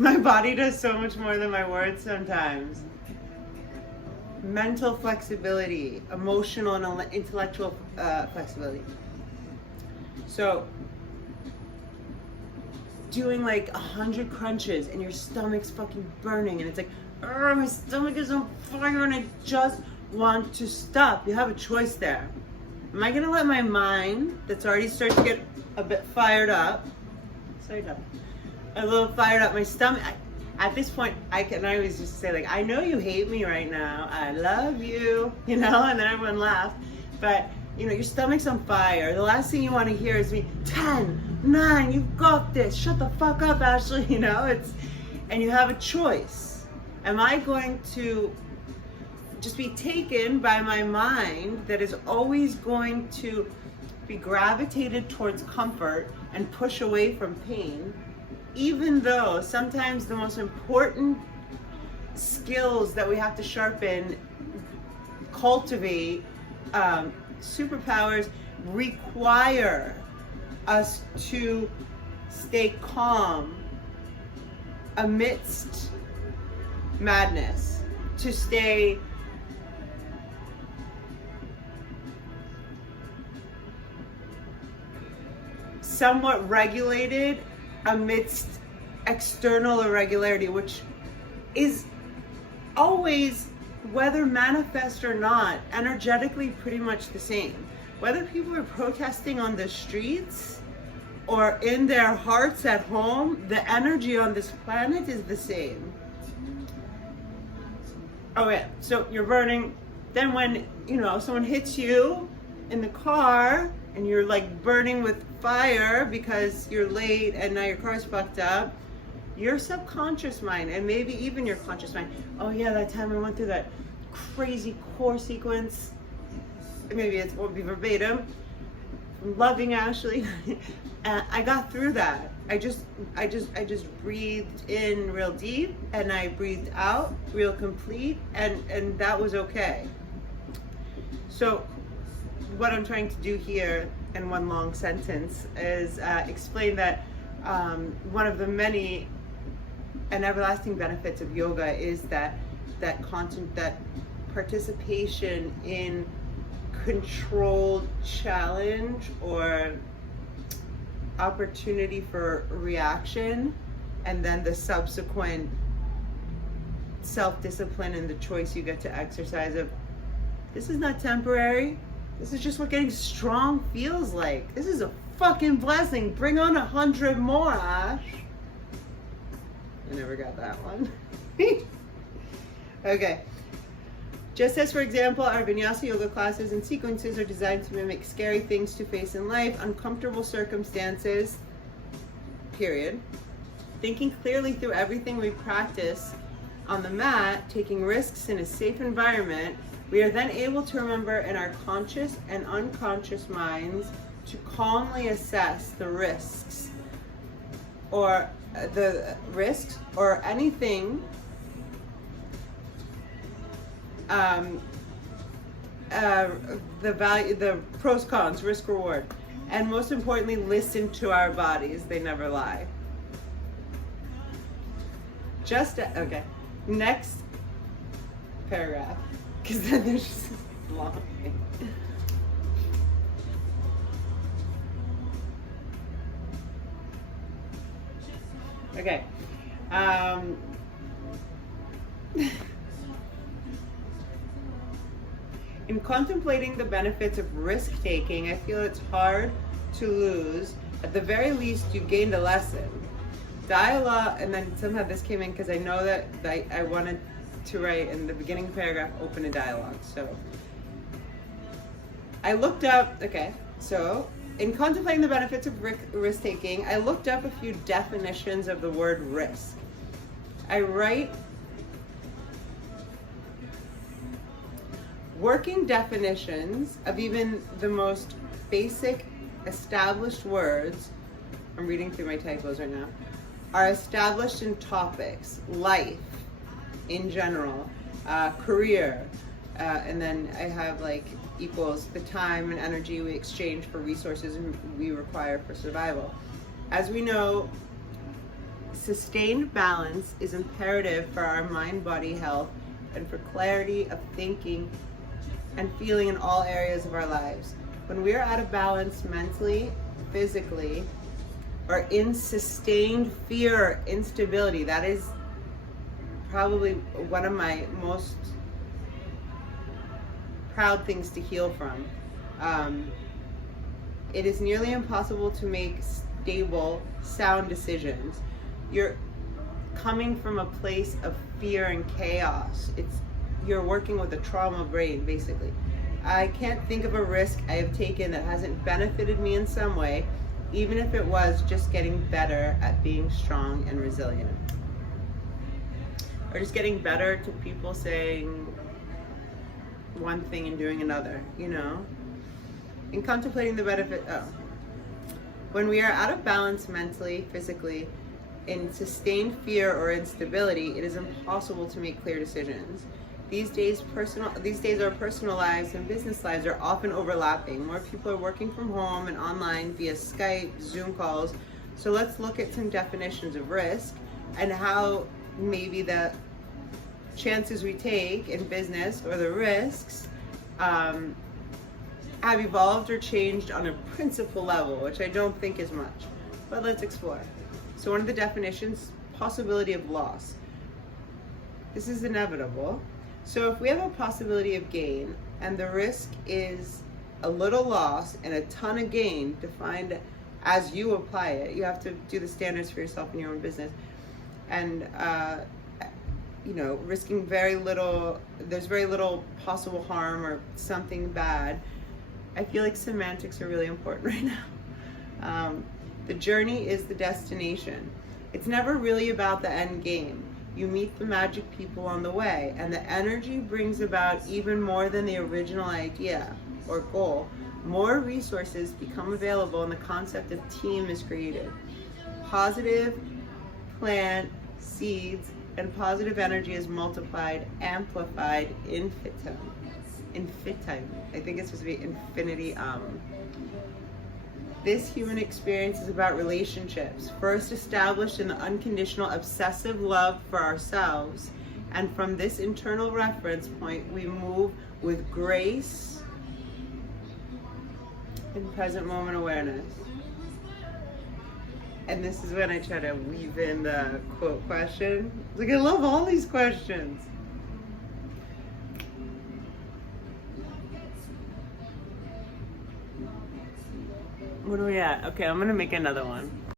My body does so much more than my words sometimes. Mental flexibility, emotional and intellectual flexibility. So, doing like 100 crunches and your stomach's fucking burning and it's like, my stomach is on fire and I just want to stop. You have a choice there. Am I gonna let my mind, that's already starting to get a bit fired up, a little fired up, my stomach, at this point, I always just say like, I know you hate me right now, I love you, you know, and then everyone laughs, but you know, your stomach's on fire. The last thing you want to hear is me, 10, 9, you've got this, shut the fuck up, Ashley, you know, and you have a choice. Am I going to just be taken by my mind that is always going to be gravitated towards comfort and push away from pain, even though sometimes the most important skills that we have to sharpen, cultivate, superpowers require us to stay calm amidst madness, to stay somewhat regulated amidst external irregularity, which is always, whether manifest or not, energetically pretty much the same. Whether people are protesting on the streets or in their hearts at home, the energy on this planet is the same. Oh yeah, so you're burning. Then when, you know, someone hits you in the car and you're like burning with fire because you're late and now your car's fucked up, your subconscious mind, and maybe even your conscious mind, oh yeah, that time I went through that crazy core sequence, maybe it won't be verbatim, loving Ashley, I got through that. I just breathed in real deep and I breathed out real complete, and that was okay. So what I'm trying to do here in one long sentence is explain that one of the many and everlasting benefits of yoga is that participation in controlled challenge or opportunity for reaction, and then the subsequent self-discipline and the choice you get to exercise of, this is not temporary, this is just what getting strong feels like. This is a fucking blessing. Bring on 100 more, Ash. I never got that one. Okay. Just as, for example, our vinyasa yoga classes and sequences are designed to mimic scary things to face in life, uncomfortable circumstances, period. Thinking clearly through everything we practice on the mat, taking risks in a safe environment, we are then able to remember in our conscious and unconscious minds to calmly assess the risks or anything, the value, the pros, cons, risk, reward, and most importantly, listen to our bodies. They never lie. Okay, next paragraph, because then there's just a long thing. Okay. In contemplating the benefits of risk-taking, I feel it's hard to lose. At the very least, you gained a lesson. Dialogue, and then somehow this came in because I know that I wanted to write in the beginning paragraph, open a dialogue. So I looked up, okay, so in contemplating the benefits of risk-taking, I looked up a few definitions of the word risk. I write working definitions of even the most basic established words, I'm reading through my typos right now, are established in topics, life in general, career, and then I have like equals the time and energy we exchange for resources we require for survival. As we know, Sustained balance is imperative for our mind-body health and for clarity of thinking and feeling in all areas of our lives. When we are out of balance mentally, physically, or in sustained fear or instability, that is probably one of my most proud things to heal from. It is nearly impossible to make stable, sound decisions. You're coming from a place of fear and chaos. You're working with a trauma brain, basically. I can't think of a risk I have taken that hasn't benefited me in some way, even if it was just getting better at being strong and resilient. Or just getting better to people saying one thing and doing another, you know? In contemplating the benefit, when we are out of balance mentally, physically, in sustained fear or instability, it is impossible to make clear decisions. These days our personal lives and business lives are often overlapping. More people are working from home and online via Skype, Zoom calls. So let's look at some definitions of risk and how maybe the chances we take in business or the risks have evolved or changed on a principle level, which I don't think is much, but let's explore. So one of the definitions, possibility of loss. This is inevitable. So if we have a possibility of gain and the risk is a little loss and a ton of gain, defined as you apply it, you have to do the standards for yourself in your own business, and risking very little, there's very little possible harm or something bad. I feel like semantics are really important right now. The journey is the destination. It's never really about the end game. You meet the magic people on the way, and the energy brings about even more than the original idea or goal. More resources become available and the concept of team is created. Positive plant seeds and positive energy is multiplied, amplified, infinitum. I think it's supposed to be infinity. This human experience is about relationships, first established in the unconditional obsessive love for ourselves, and from this internal reference point we move with grace and present moment awareness. And this is when I try to weave in the quote question. Like, I love all these questions. What are we at? Okay, I'm gonna make another one.